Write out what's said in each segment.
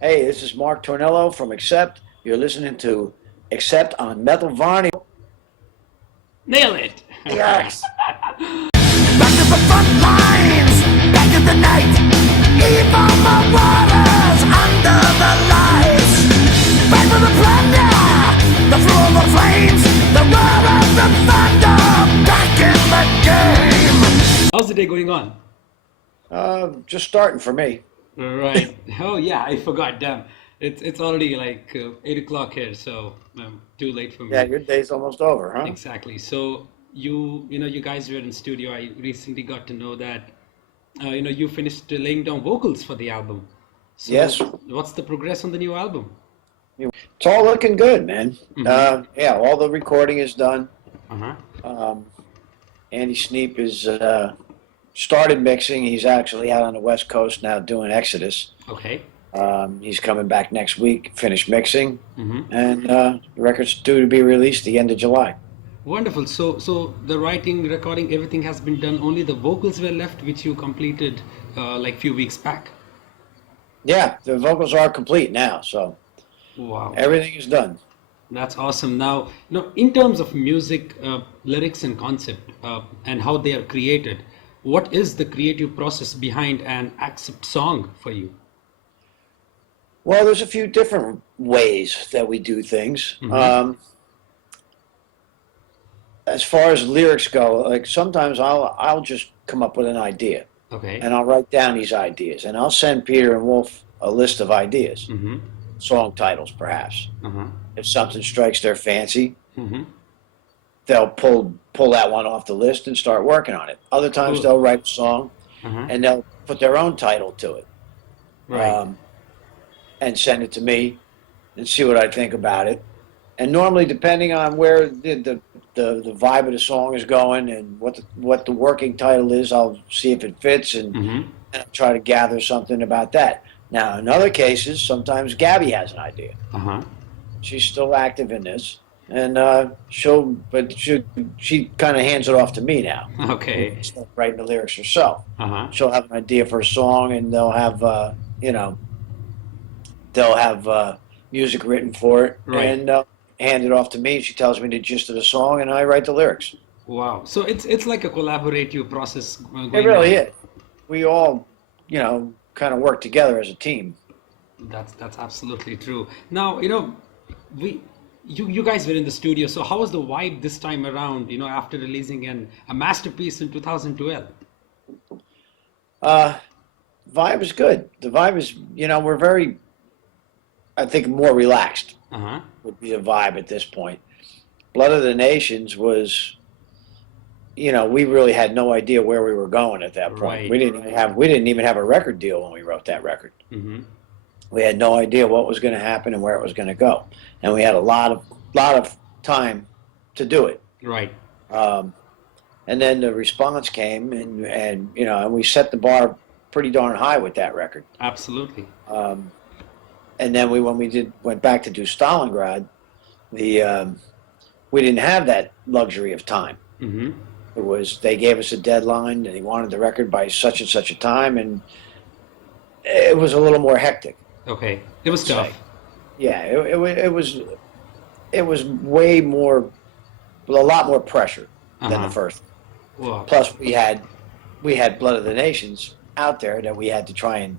Hey, this is Mark Tornillo from Accept. You're listening to Accept on Metal Varney. Nail it! Yes. Back to the front lines, back in the night. Evil marauders under the lights. Back for the plunder, the flow of the flames, the roar of the thunder. Back in the game. How's the day going on? Just starting for me. Right. Oh yeah, I forgot. Damn. It's already like 8 o'clock here, so too late for Yeah, me. your day's almost over, huh? Exactly. So you guys were in studio. I recently got to know that you finished laying down vocals for the album. So Yes. what's the progress on the new album? It's all looking good, man. Mm-hmm. Yeah, all the recording is done. Uh-huh. Um, Andy Sneap is started mixing. He's actually out on the West Coast now doing Exodus. Okay. He's coming back next week, finish mixing, Mm-hmm. and the record's due to be released the end of July. Wonderful. So the writing, recording, everything has been done. Only the vocals were left, which you completed like few weeks back. Yeah, the vocals are complete now, so Wow. everything is done. That's awesome. Now, in terms of music, lyrics, and concept, and how they are created, what is the creative process behind an accept song for you? Well, there's a few different ways that we do things. Mm-hmm. As far as lyrics go, like sometimes I'll just come up with an idea Okay. and I'll write down these ideas and I'll send Peter and Wolf a list of ideas, Mm-hmm. song titles perhaps. Uh-huh. If something strikes their fancy, Mm-hmm. they'll pull that one off the list and start working on it. Other times Cool. they'll write a song Uh-huh. and they'll put their own title to it. Right. And send it to me and see what I think about it. And normally, depending on where the vibe of the song is going and what the working title is, I'll see if it fits and Mm-hmm. I'll try to gather something about that. Now, in other cases, sometimes Gabby has an idea. Uh-huh. She's still active in this, and she kind of hands it off to me now. Okay. She's not writing the lyrics herself. Uh-huh. She'll have an idea for a song, and they'll have music written for it, Right. and hand it off to me. She tells me the gist of the song, and I write the lyrics. Wow. So it's like a collaborative process going It really on. is. We all, kind of work together as a team. That's absolutely true. Now, you guys were in the studio, so how was the vibe this time around, after releasing a masterpiece in 2012? Vibe is good. The vibe is, we're very, I think, more relaxed Uh-huh. would be the vibe at this point. Blood of the Nations was, we really had no idea where we were going at that point. Right, We didn't even have a record deal when we wrote that record. Mm-hmm. We had no idea what was going to happen and where it was going to go, and we had a lot of time to do it. Right. And then the response came, and we set the bar pretty darn high with that record. Absolutely. And then when we went back to do Stalingrad, we didn't have that luxury of time. Mm-hmm. They gave us a deadline, and they wanted the record by such and such a time, and it was a little more hectic. Okay. It was tough. Yeah, it was way more, a lot more pressure than Uh-huh. the first. Wow. Plus, we had Blood of the Nations out there that we had to try and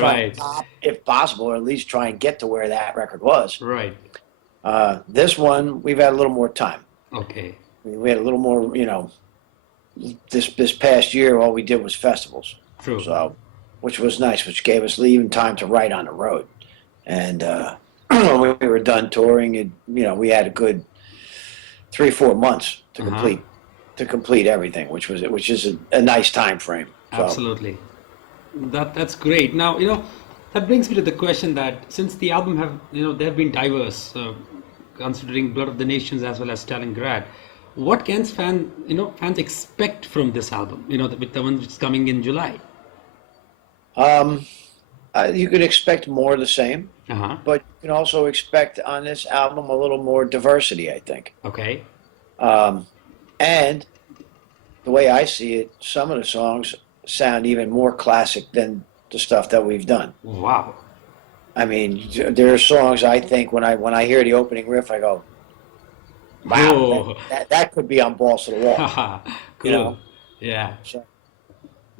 Right. top, if possible, or at least try and get to where that record was. Right. This one, we've had a little more time. Okay. We had a little more, this past year, all we did was festivals. True. So, which was nice, which gave us even time to write on the road. And when we were done touring, we had a good 3-4 months to Uh-huh. complete everything, which is a nice time frame. So, Absolutely. That's great. Now, that brings me to the question that since the album they have been diverse, considering Blood of the Nations as well as Stalingrad, what can fans expect from this album? With the one which is coming in July. You could expect more of the same, Uh-huh. but you can also expect on this album a little more diversity, I think. Okay. And the way I see it, some of the songs sound even more classic than the stuff that we've done. Wow. I mean, there are songs I think when I hear the opening riff, I go, "Wow, Whoa. that could be on Balls to the Wall," Haha. you Cool. know. Yeah. So,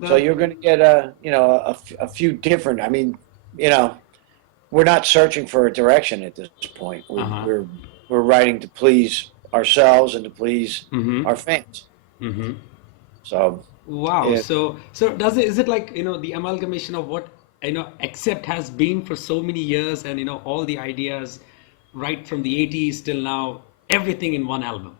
so That, you're going to get a few different. I mean, you know, we're not searching for a direction at this point. uh-huh. We're writing to please ourselves and to please Mm-hmm. our fans. Mm-hmm. So, Wow. it, So does it, is it like, the amalgamation of what, Accept has been for so many years, and, all the ideas right from the 80s till now, everything in one album?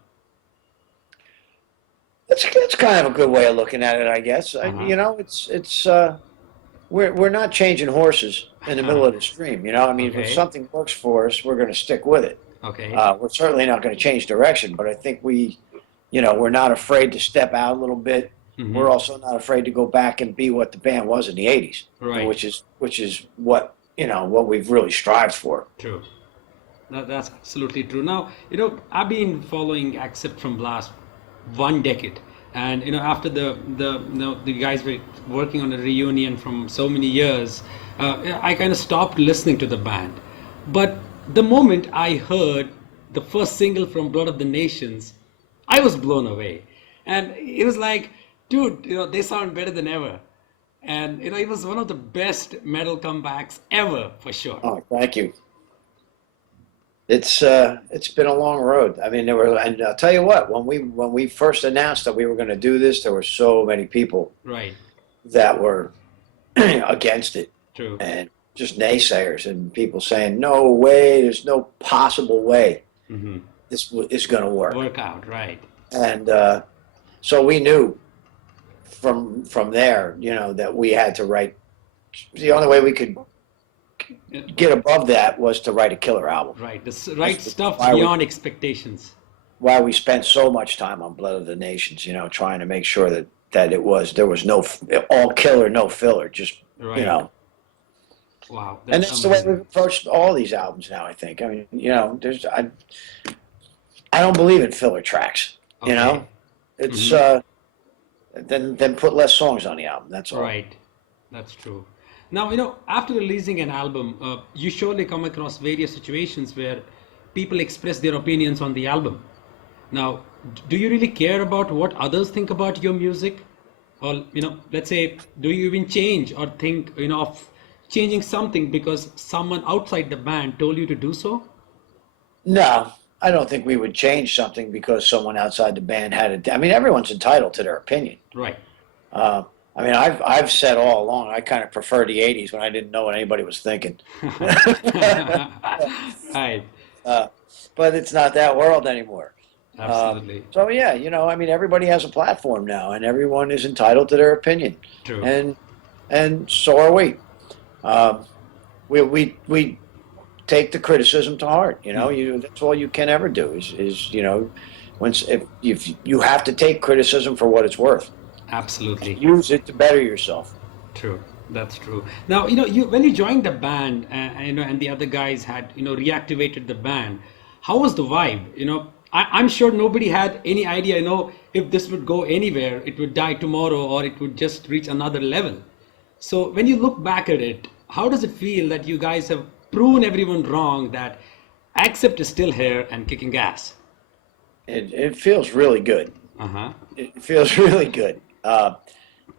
that's kind of a good way of looking at it, I guess. Uh-huh. We're not changing horses in the middle of the stream. I mean, if Okay. something works for us, we're going to stick with it. Okay. We're certainly not going to change direction, but I think we're not afraid to step out a little bit. Mm-hmm. We're also not afraid to go back and be what the band was in the '80s, Right. which is what we've really strived for. True. That's absolutely true. Now, I've been following Accept from last 1 decade, and after the guys were working on a reunion from so many years, I kind of stopped listening to the band. But the moment I heard the first single from Blood of the Nations, I was blown away, and it was like, dude, they sound better than ever, and it was one of the best metal comebacks ever for sure. Oh, thank you. It's been a long road. I mean, and I'll tell you what, when we first announced that we were going to do this, there were so many people Right. that were against it, True. and just naysayers and people saying, "No way, there's no possible way Mm-hmm. this is going to work." Workout, right. And so we knew from there, that we had to write. The only way we could Yeah, get above that was to write a killer album. right. Right That's stuff why we beyond expectations. why we spent so much time on Blood of the Nations, trying to make sure that there was no all killer, no filler, just you Right. know. Wow, And that's that's the way we've amazing. approached all these albums now. I think. I mean, I don't believe in filler tracks. Okay. It's Mm-hmm. then put less songs on the album. That's all. Right. That's true. Now, after releasing an album, you surely come across various situations where people express their opinions on the album. Now, do you really care about what others think about your music? Or, let's say, do you even change or think, of changing something because someone outside the band told you to do so? No, I don't think we would change something because someone outside the band had it. I mean, everyone's entitled to their opinion. Right. Uh, I mean, I've said all along I kind of prefer the '80s when I didn't know what anybody was thinking. Right. uh, but it's not that world anymore. Absolutely. So yeah, I mean, everybody has a platform now, and everyone is entitled to their opinion, True. and so are we. Um, we take the criticism to heart. That's all you can ever do is if you have to take criticism for what it's worth. Absolutely. Use it to better yourself. True. That's true. Now, you when you joined the band, and the other guys had, reactivated the band, how was the vibe? I'm sure nobody had any idea, if this would go anywhere, it would die tomorrow, or it would just reach another level. So when you look back at it, how does it feel that you guys have proven everyone wrong, that Accept is still here and kicking gas? It feels really good. Uh-huh. It feels really good.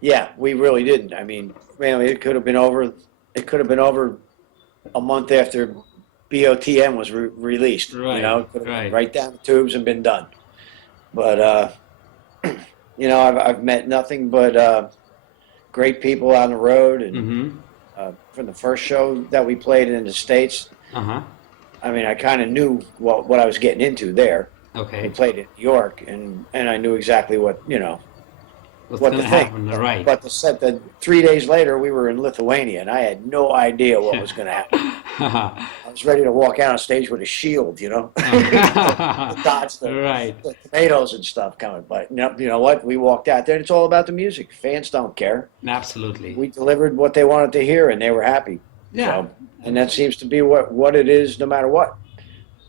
Yeah, we really didn't. I mean, man, it could have been over. It could have been over a month after BOTM was released. Right, It could have right. been right down the tubes and been done. But I've met nothing but great people on the road, and Mm-hmm. from the first show that we played in the States, Uh-huh. I mean, I kind of knew what I was getting into there. We Okay. played in New York, and I knew exactly what What's what gonna to think. happen? Right. But the set that 3 days later we were in Lithuania, and I had no idea what was going to happen. I was ready to walk out on stage with a shield, to dodge Right. the tomatoes and stuff coming. But you know what? We walked out there, and it's all about the music. Fans don't care. Absolutely. We delivered what they wanted to hear, and they were happy. Yeah. So, and that seems to be what it is, no matter what.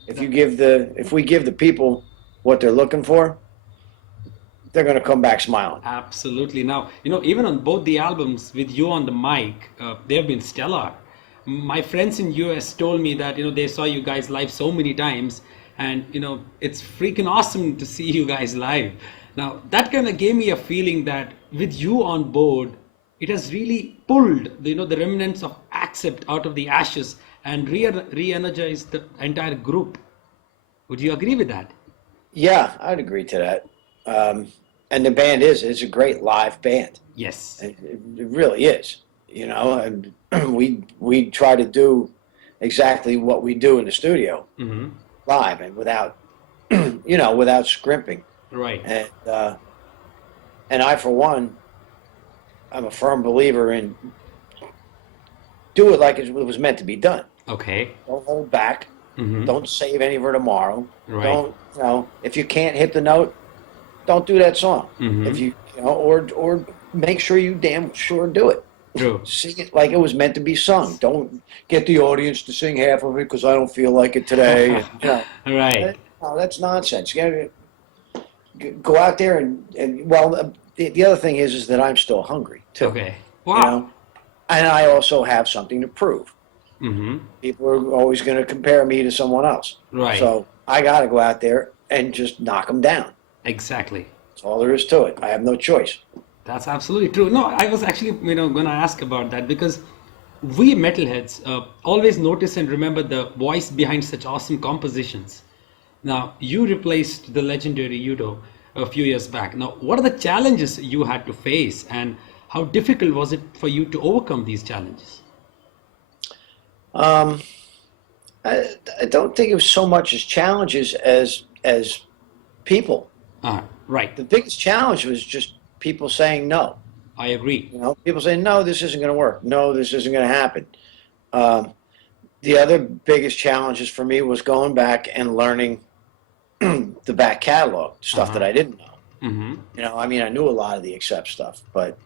If we give the people what they're looking for, they're going to come back smiling. Absolutely. Now, even on both the albums with you on the mic, they have been stellar. My friends in US told me that, they saw you guys live so many times, and, it's freaking awesome to see you guys live. Now, that kind of gave me a feeling that with you on board, it has really pulled, the remnants of Accept out of the ashes and re-energized the entire group. Would you agree with that? Yeah, I'd agree to that. And the band is a great live band. Yes. It really is. And we try to do exactly what we do in the studio Mm-hmm. live and without without scrimping. Right. And I, for one, I'm a firm believer in do it like it was meant to be done. Okay. Don't hold back. Mm-hmm. Don't save any for tomorrow. Right. Don't if you can't hit the note, don't do that song. Mm-hmm. If or make sure you damn sure do it. True. Sing it like it was meant to be sung. Don't get the audience to sing half of it because I don't feel like it today. Right. No, that's nonsense. You gotta go out there and well, the other thing is that I'm still hungry too. Okay. Wow. And I also have something to prove. Mm-hmm. People are always going to compare me to someone else. Right. So I got to go out there and just knock them down. Exactly. That's all there is to it. I have no choice. That's absolutely true. No, I was actually, going to ask about that because we metalheads always notice and remember the voice behind such awesome compositions. Now, you replaced the legendary Udo a few years back. Now, what are the challenges you had to face, and how difficult was it for you to overcome these challenges? I don't think it was so much as challenges as people. Right. The biggest challenge was just people saying no. I agree. People saying, no, this isn't going to work. No, this isn't going to happen. The other biggest challenges for me was going back and learning the back catalog, stuff that I didn't know. Mm-hmm. I knew a lot of the Accept stuff, but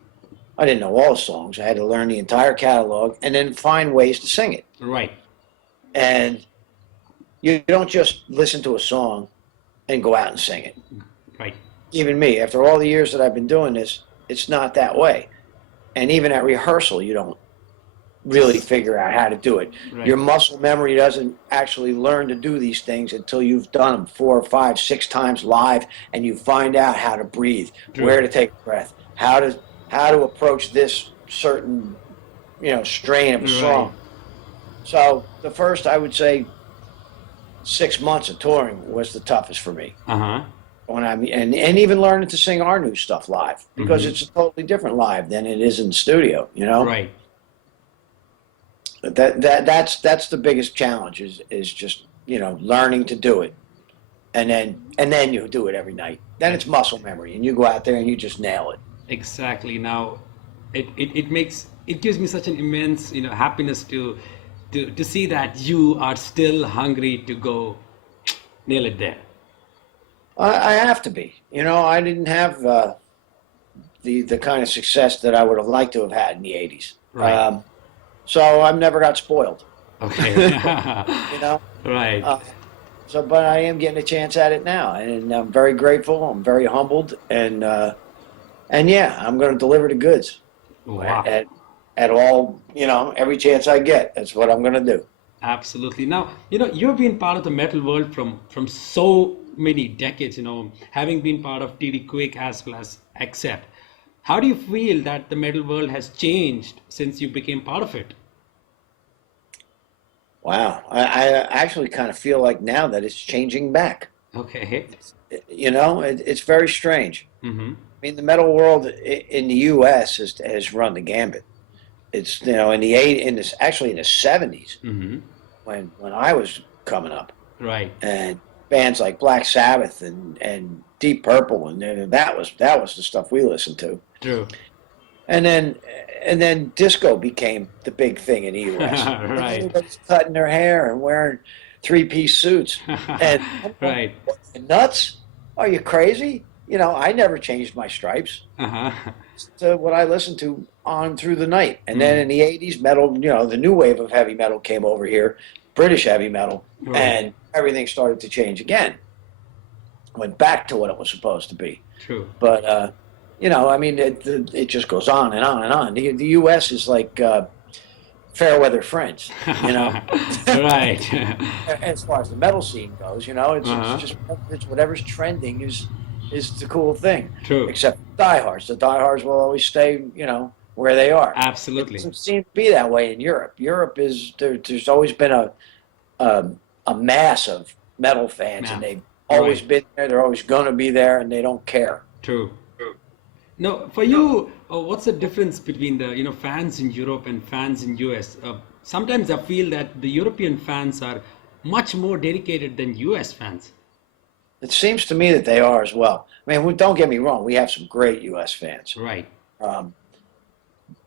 I didn't know all the songs. I had to learn the entire catalog and then find ways to sing it. Right. And you don't just listen to a song and go out and sing it. Right. Even me, after all the years that I've been doing this, it's not that way. And even at rehearsal, you don't really figure out how to do it. Right. Your muscle memory doesn't actually learn to do these things until you've done them 4, 5, 6 times live, and you find out how to breathe, True. where to take a breath, how to approach this certain strain of a song. Right. So the first, I would say, 6 months of touring was the toughest for me. Uh-huh. And even learning to sing our new stuff live, because it's a totally different live than it is in the studio. Right. But that's the biggest challenge is just learning to do it, and then you do it every night. Then it's muscle memory, and you go out there and you just nail it. Exactly. Now, it gives me such an immense happiness to see that you are still hungry to go nail it there. I have to be. I didn't have the kind of success that I would have liked to have had in the '80s. Right. So I've never got spoiled. Okay. Right. But I am getting a chance at it now, and I'm very grateful. I'm very humbled, and yeah, I'm going to deliver the goods. Wow. At all, every chance I get. That's what I'm going to do. Absolutely. Now, you've been part of the metal world from so many decades, having been part of TD Quick as well as Accept. How do you feel that the metal world has changed since you became part of it? Wow. I actually kind of feel like now that it's changing back. Okay. It's very strange. Mm-hmm. I mean, the metal world in the U.S. has run the gambit. It's actually in the '70s Mm-hmm. when I was coming up, Right. and bands like Black Sabbath and Deep Purple, and that was the stuff we listened to. True. And then disco became the big thing in the U.S. Right. Everybody's cutting their hair and wearing 3-piece suits. And Right. Nuts? Are you crazy? I never changed my stripes. Uh-huh. To what I listened to on through the night. And then in the '80s, metal, the new wave of heavy metal came over here, British heavy metal, Right. and everything started to change again. Went back to what it was supposed to be. True. But it just goes on and on and on. The U.S. is like fair weather friends, you know. Right. As far as the metal scene goes, you know, it's Uh-huh. just it's whatever's trending is the cool thing. True. Except diehards, the diehards will always stay, you know, where they are. It Absolutely. doesn't seem to be that way in Europe. Europe is there. There's always been a a mass of metal fans, and Yeah. they've always Right. been there. They're always going to be there, and they don't care. True. No, for you, what's the difference between the fans in Europe and fans in US? Sometimes I feel that the European fans are much more dedicated than US fans. It seems to me that they are as well. I mean, don't get me wrong. We have some great U.S. fans, Right. um,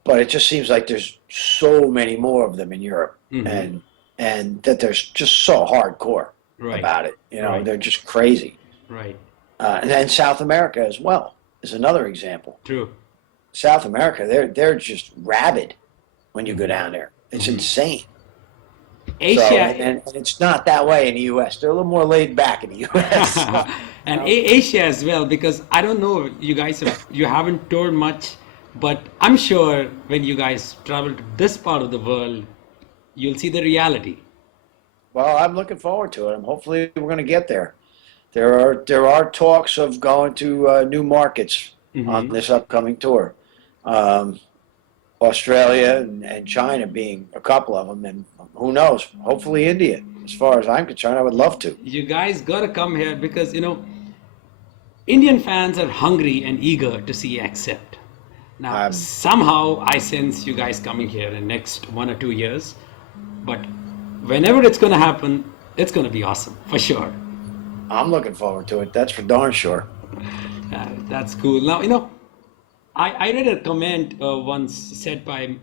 but it just seems like there's so many more of them in Europe, Mm-hmm. and that they're just so hardcore Right. about it. You know, Right. they're just crazy. Right. And then South America as well is another example. True. South America, they're just rabid when you go Mm-hmm. down there. It's Mm-hmm. insane. So, Asia. and it's not that way in the U.S. They're a little more laid back in the U.S. You And know? Asia as well, because I don't know, you haven't toured much, but I'm sure when you guys travel to this part of the world, you'll see the reality. Well, I'm looking forward to it. Hopefully, we're going to get there. There are talks of going to new markets on Mm-hmm. this upcoming tour. Um, Australia and China being a couple of them, and who knows? Hopefully, India. As far as I'm concerned, I would love to. You guys gotta come here because Indian fans are hungry and eager to see Accept. Now, I'm somehow I sense you guys coming here in next 1 or 2 years, but whenever it's gonna happen, it's gonna be awesome for sure. I'm looking forward to it. That's for darn sure. That's cool. Now, I read a comment once said by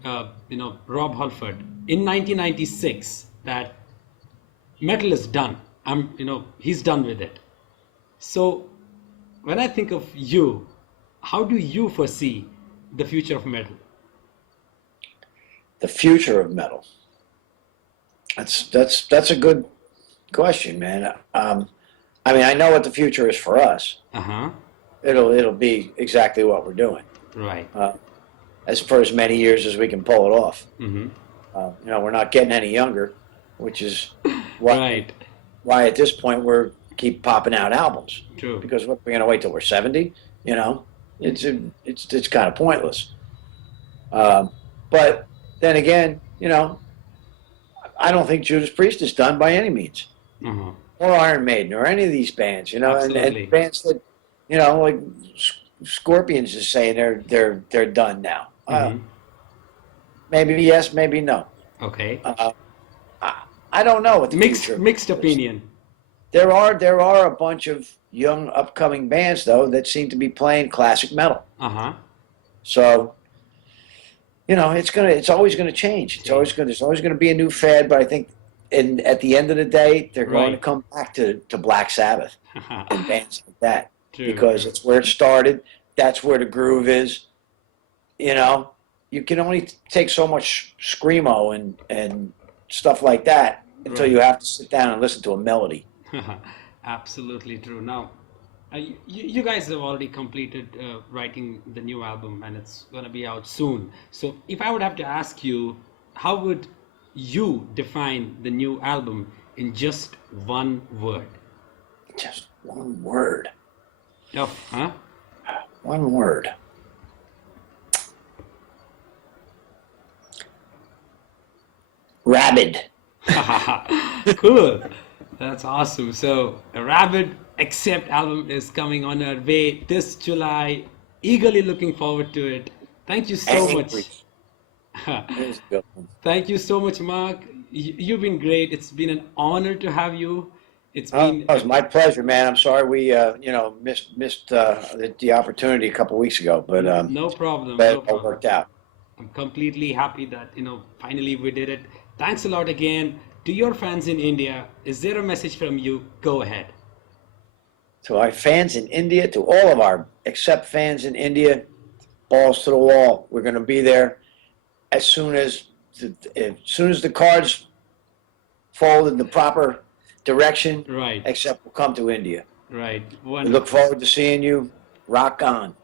Rob Halford in 1996 that metal is done. He's done with it. So when I think of you, how do you foresee the future of metal? The future of metal. That's a good question, man. I mean, I know what the future is for us. Uh-huh. It'll be exactly what we're doing. Right. As for as many years as we can pull it off. Mm-hmm. You know, we're not getting any younger, which is why, Right. why at this point we're keep popping out albums. True. Because what, we're going to wait till we're 70? You know, it's kind of pointless. But then again, you know, I don't think Judas Priest is done by any means, Uh-huh. or Iron Maiden, or any of these bands. You know, Absolutely. and bands that, you know, like Scorpions is saying they're done now. Mm-hmm. Maybe yes, maybe no. Okay. I don't know what the Mixed future mixed is. opinion. There are a bunch of young upcoming bands though that seem to be playing classic metal. Uh-huh. So, you know, it's always gonna change. There's always gonna be a new fad, but I think at the end of the day, they're going to Right. come back to Black Sabbath and bands like that. True. Because it's where it started. That's where the groove is. You know, you can only take so much screamo and stuff like that until Right. you have to sit down and listen to a melody. Absolutely true. Now, you guys have already completed writing the new album and it's going to be out soon. So, if I would have to ask you, how would you define the new album in just one word? Just one word. Oh, huh? One word. Rabid. Cool. That's awesome. So, a Rabid Accept album is coming on our way this July. Eagerly looking forward to it. Thank you so much. It was a good one. Thank you so much, Mark. You've been great. It's been an honor to have you. It's Oh, been it was my pleasure, man. I'm sorry we, you know, missed the opportunity a couple weeks ago, but no problem. but No it all problem. worked out. I'm completely happy that, finally we did it. Thanks a lot again. To your fans in India, is there a message from you? Go ahead. To our fans in India, to all of our Accept fans in India, balls to the wall. We're going to be there as soon as the cards fold in the proper direction. Right, Accept will come to India. right. We Wonderful. look forward to seeing you. Rock on.